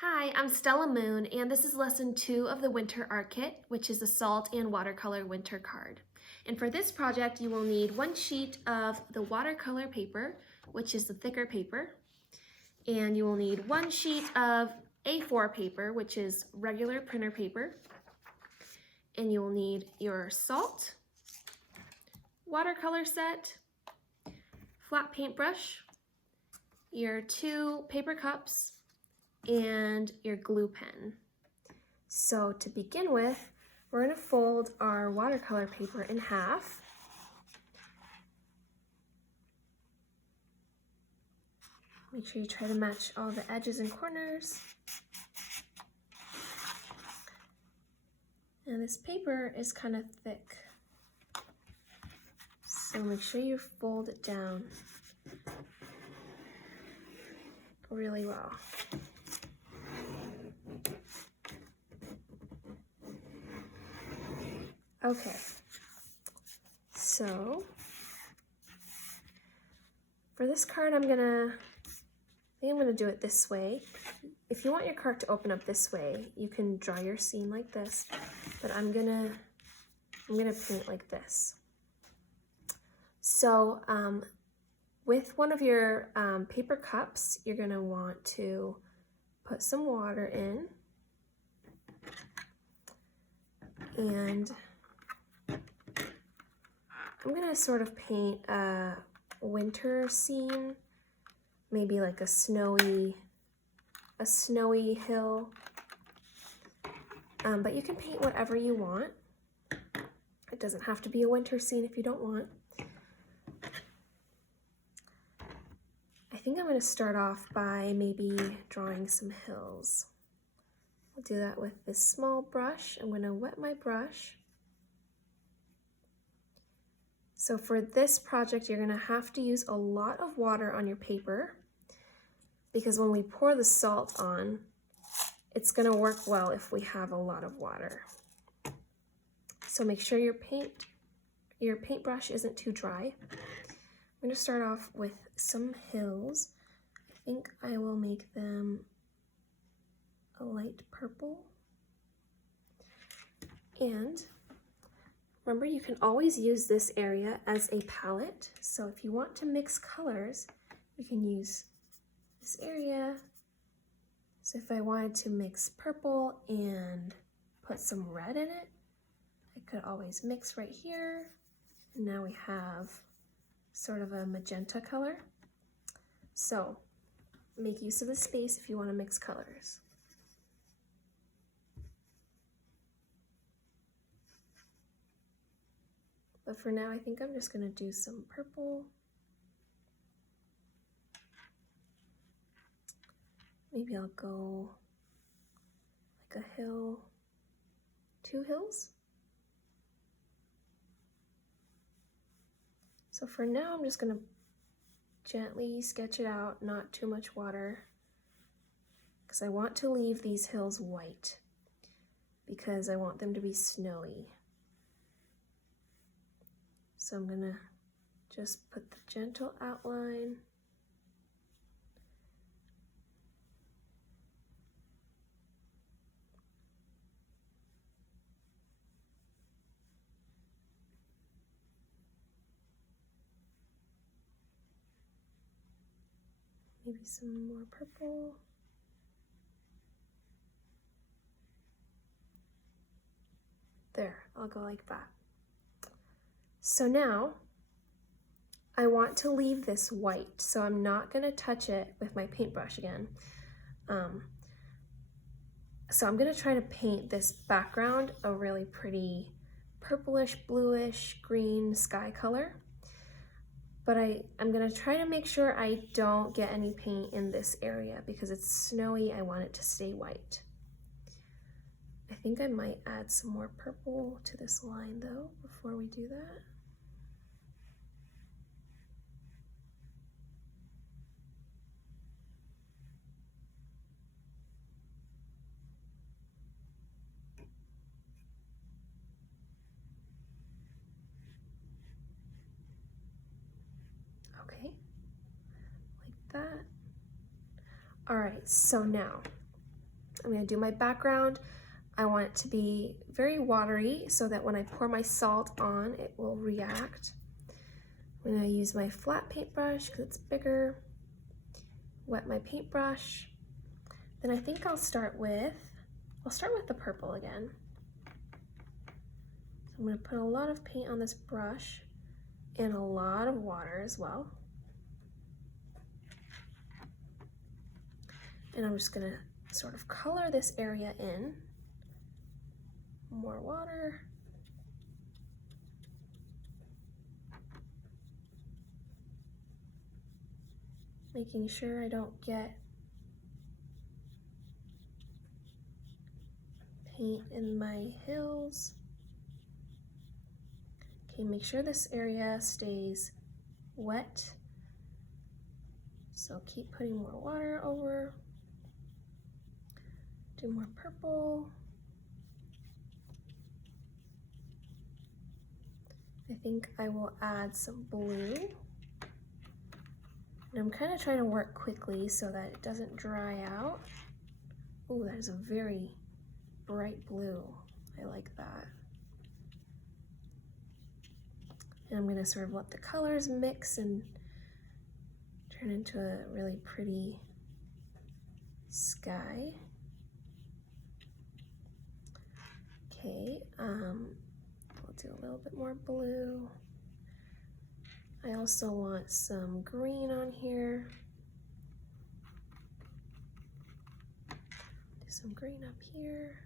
Hi, I'm Stella Moon, and this is lesson 2 of the Winter Art Kit, which is the Salt and Watercolor Winter Card. And for this project, you will need 1 sheet of the watercolor paper, which is the thicker paper, and you will need 1 sheet of A4 paper, which is regular printer paper, and you will need your salt, watercolor set, flat paintbrush, your 2 paper cups, and your glue pen. So to begin with, we're going to fold our watercolor paper in half. Make sure you try to match all the edges and corners. And this paper is kind of thick, so make sure you fold it down really well. Okay, so for this card, I think I'm gonna do it this way. If you want your card to open up this way, you can draw your scene like this, but I'm gonna paint like this. So with one of your paper cups, you're gonna want to put some water in, and I'm gonna sort of paint a winter scene, maybe like a snowy hill, but you can paint whatever you want. It doesn't have to be a winter scene if you don't want. I think I'm going to start off by maybe drawing some hills. I'll do that with this small brush. I'm going to wet my brush. So for this project, you're going to have to use a lot of water on your paper, because when we pour the salt on, it's going to work well if we have a lot of water. So make sure your paintbrush isn't too dry. I'm going to start off with some hills. I think I will make them a light purple. And remember, you can always use this area as a palette. So if you want to mix colors, you can use this area. So if I wanted to mix purple and put some red in it, I could always mix right here. And now we have sort of a magenta color. So make use of the space if you want to mix colors. But for now, I think I'm just going to do some purple. Maybe I'll go like a hill, 2 hills. So for now, I'm just going to gently sketch it out, not too much water, because I want to leave these hills white, because I want them to be snowy. So I'm going to just put the gentle outline. Maybe some more purple. There, I'll go like that. So now I want to leave this white, so I'm not going to touch it with my paintbrush again. So I'm going to try to paint this background a really pretty purplish, bluish, green sky color. But I'm going to try to make sure I don't get any paint in this area because it's snowy. I want it to stay white. I think I might add some more purple to this line though before we do that. Okay, like that. All right, so now I'm going to do my background. I want it to be very watery so that when I pour my salt on, it will react. I'm going to use my flat paintbrush because it's bigger. Wet my paintbrush. Then I think I'll start with the purple again. So I'm going to put a lot of paint on this brush and a lot of water as well. And I'm just going to sort of color this area in. More water. Making sure I don't get paint in my hills. Okay, make sure this area stays wet. So keep putting more water over. Do more purple. I think I will add some blue. And I'm kind of trying to work quickly so that it doesn't dry out. Oh, that is a very bright blue. I like that. And I'm going to sort of let the colors mix and turn into a really pretty sky. Okay, I'll do a little bit more blue. I also want some green on here. Do some green up here.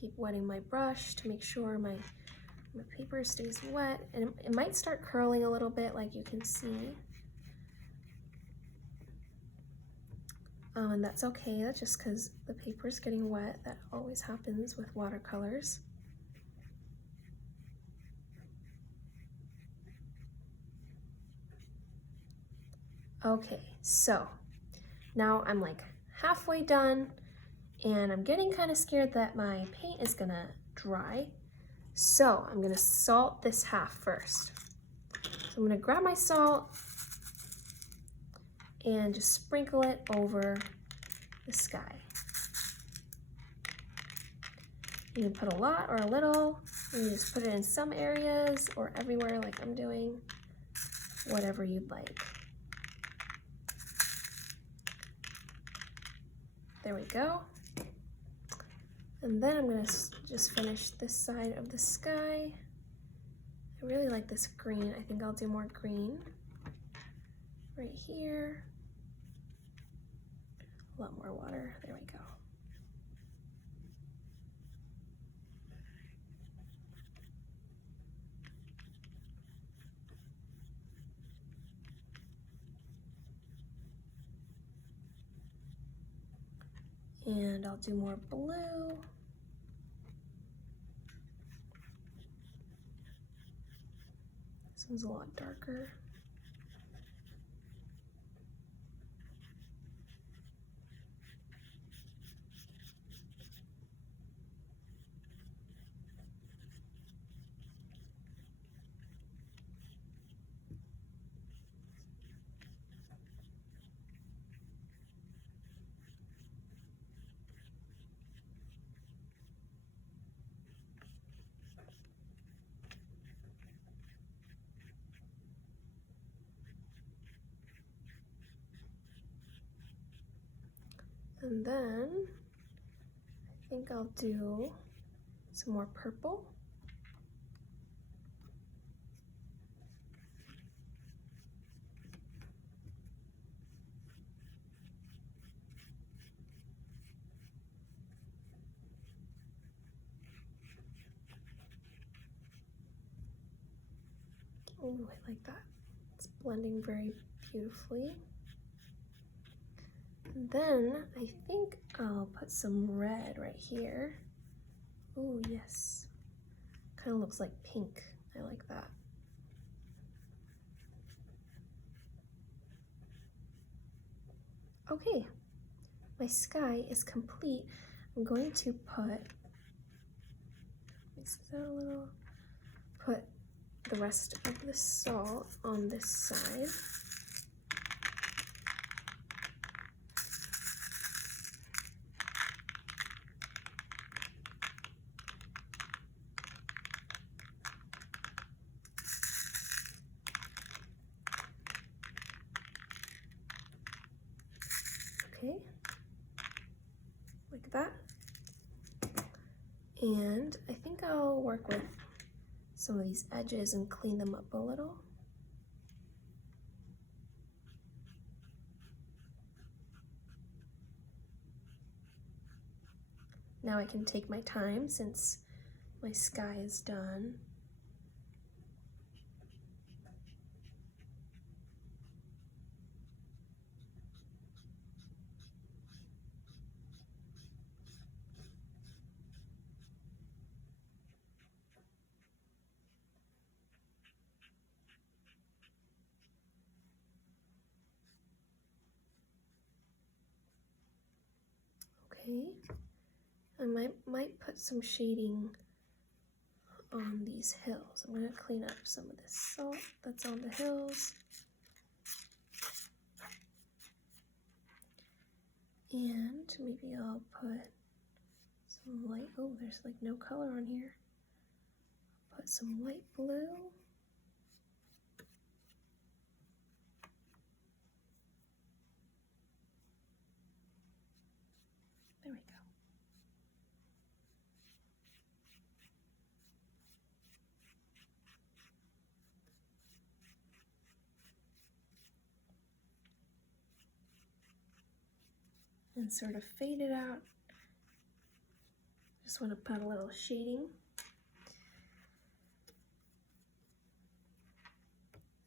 Keep wetting my brush to make sure my paper stays wet. And it might start curling a little bit, like you can see. And that's okay, that's just because the paper is getting wet. That always happens with watercolors. Okay, so now I'm like halfway done and I'm getting kind of scared that my paint is gonna dry. So I'm gonna salt this half first. So I'm gonna grab my salt and just sprinkle it over the sky. You can put a lot or a little. You can just put it in some areas or everywhere like I'm doing, whatever you'd like. There we go. And then I'm gonna just finish this side of the sky. I really like this green. I think I'll do more green right here. A lot more water, there we go. And I'll do more blue. This one's a lot darker. And then I think I'll do some more purple. Oh, I like that. It's blending very beautifully. And then I think I'll put some red right here. Oh, yes. Kind of looks like pink. I like that. Okay, my sky is complete. I'm going to mix this out a little, put the rest of the salt on this side. Okay, like that. And I think I'll work with some of these edges and clean them up a little. Now I can take my time since my sky is done. Okay, I might put some shading on these hills. I'm going to clean up some of this salt that's on the hills. And maybe I'll put some light, oh, there's like no color on here. Put some light blue. There we go. And sort of fade it out. Just want to put a little shading.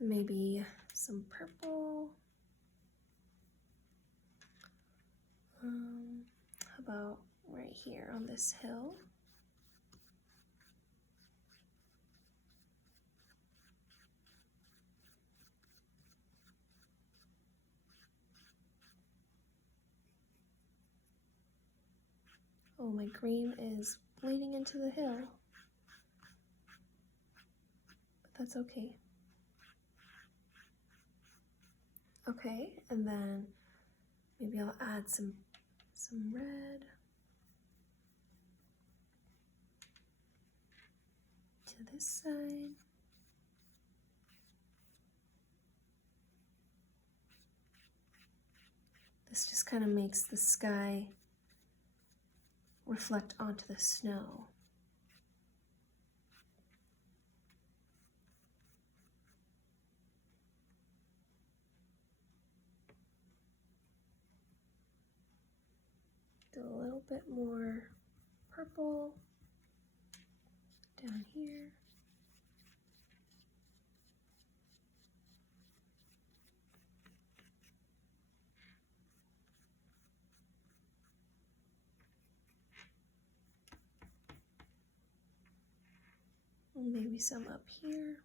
Maybe some purple. How about right here on this hill? Oh, my green is bleeding into the hill, but that's okay. Okay, and then maybe I'll add some red to this side. This just kind of makes the sky reflect onto the snow. Do a little bit more purple down here. And maybe some up here.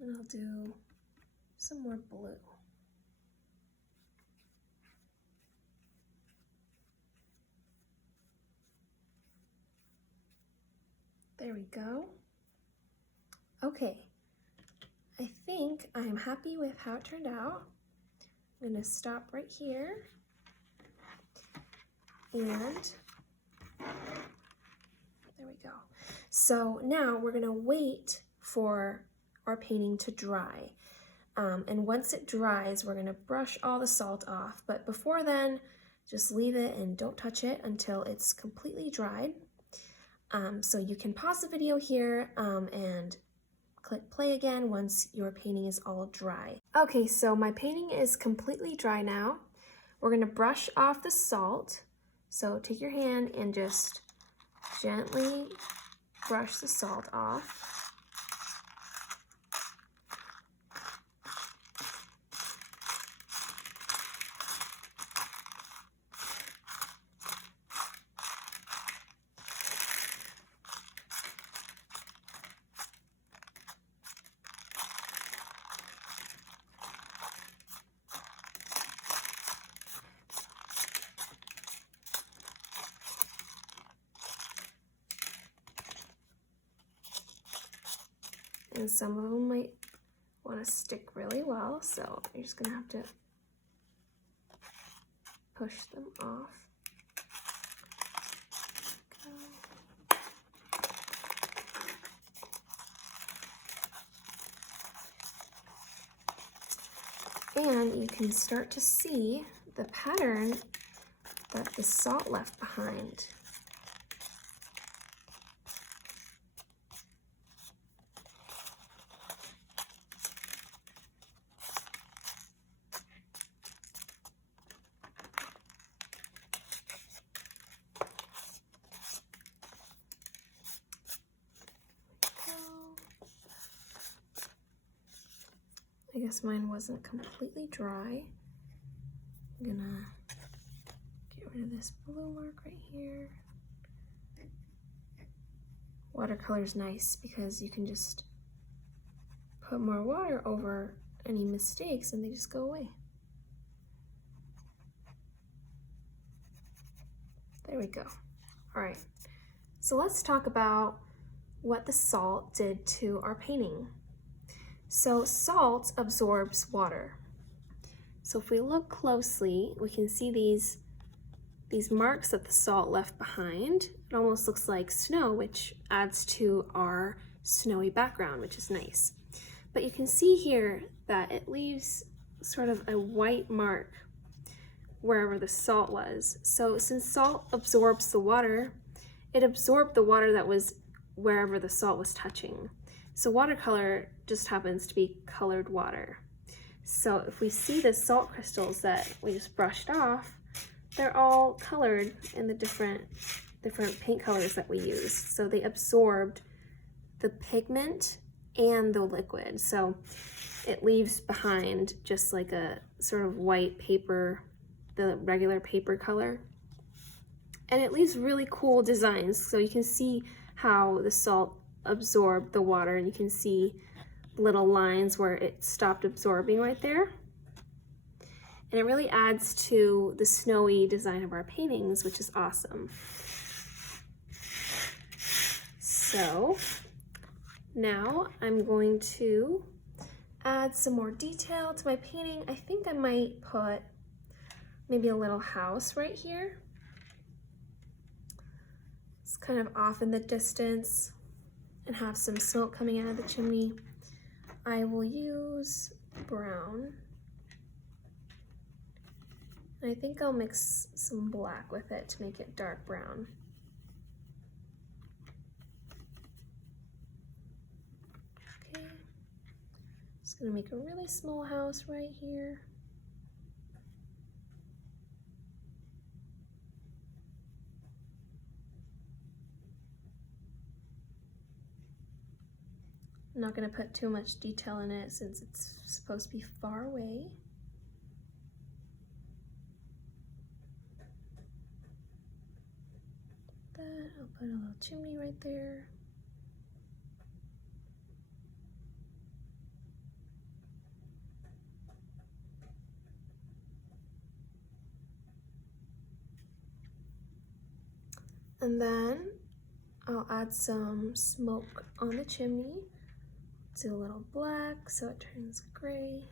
And I'll do some more blue. There we go. Okay, I think I'm happy with how it turned out. I'm gonna stop right here. And there we go. So now we're gonna wait for our painting to dry. And once it dries, we're gonna brush all the salt off. But before then, just leave it and don't touch it until it's completely dried. So you can pause the video here and click play again once your painting is all dry. Okay, so my painting is completely dry now. We're gonna brush off the salt. So take your hand and just gently brush the salt off. And some of them might want to stick really well, so you're just gonna have to push them off. And you can start to see the pattern that the salt left behind. I guess mine wasn't completely dry. I'm gonna get rid of this blue mark right here. Watercolor is nice because you can just put more water over any mistakes and they just go away. There we go. All right, so let's talk about what the salt did to our painting. So salt absorbs water. So if we look closely, we can see these marks that the salt left behind. It almost looks like snow, which adds to our snowy background, which is nice. But you can see here that it leaves sort of a white mark wherever the salt was. So since salt absorbs the water, it absorbed the water that was wherever the salt was touching. So watercolor just happens to be colored water. So if we see the salt crystals that we just brushed off, they're all colored in the different paint colors that we used. So they absorbed the pigment and the liquid. So it leaves behind just like a sort of white paper, the regular paper color. And it leaves really cool designs. So you can see how the salt absorbed the water, and you can see little lines where it stopped absorbing right there. And it really adds to the snowy design of our paintings, which is awesome. So now I'm going to add some more detail to my painting. I think I might put maybe a little house right here. It's kind of off in the distance and have some smoke coming out of the chimney. I will use brown. I think I'll mix some black with it to make it dark brown. Okay, just gonna make a really small house right here. I'm not going to put too much detail in it since it's supposed to be far away. That, I'll put a little chimney right there. And then I'll add some smoke on the chimney. Do a little black so it turns gray.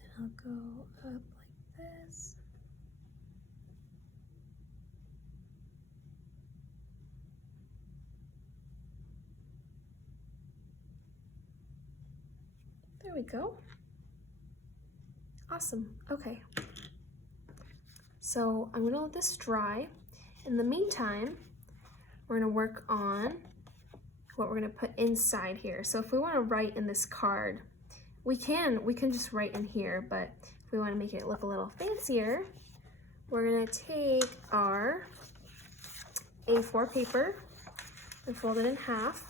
Then I'll go up like this. There we go. Awesome. Okay. So I'm gonna let this dry. In the meantime, we're gonna work on what we're gonna put inside here. So if we wanna write in this card, we can just write in here, but if we wanna make it look a little fancier, we're gonna take our A4 paper and fold it in half.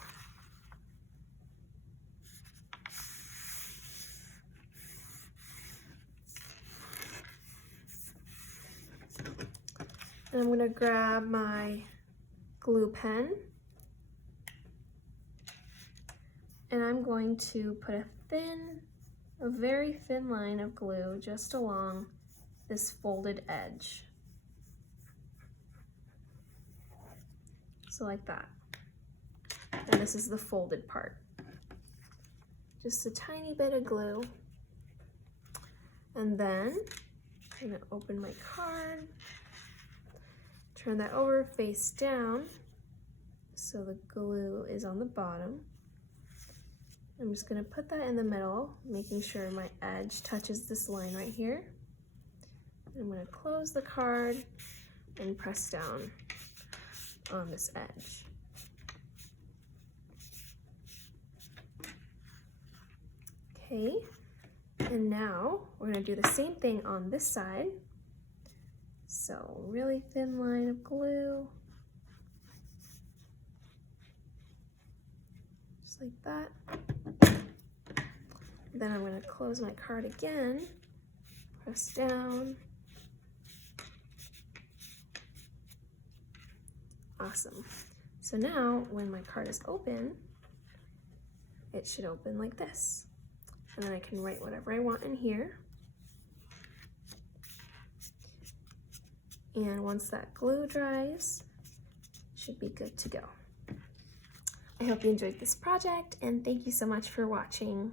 And I'm gonna grab my glue pen, and I'm going to put a very thin line of glue just along this folded edge. So like that. And this is the folded part. Just a tiny bit of glue. And then I'm gonna open my card, turn that over face down so the glue is on the bottom. I'm just gonna put that in the middle, making sure my edge touches this line right here. I'm gonna close the card and press down on this edge. Okay, and now we're gonna do the same thing on this side. So really thin line of glue, just like that. Then I'm gonna close my card again, press down. Awesome. So now when my card is open, it should open like this. And then I can write whatever I want in here. And once that glue dries, it should be good to go. I hope you enjoyed this project, and thank you so much for watching.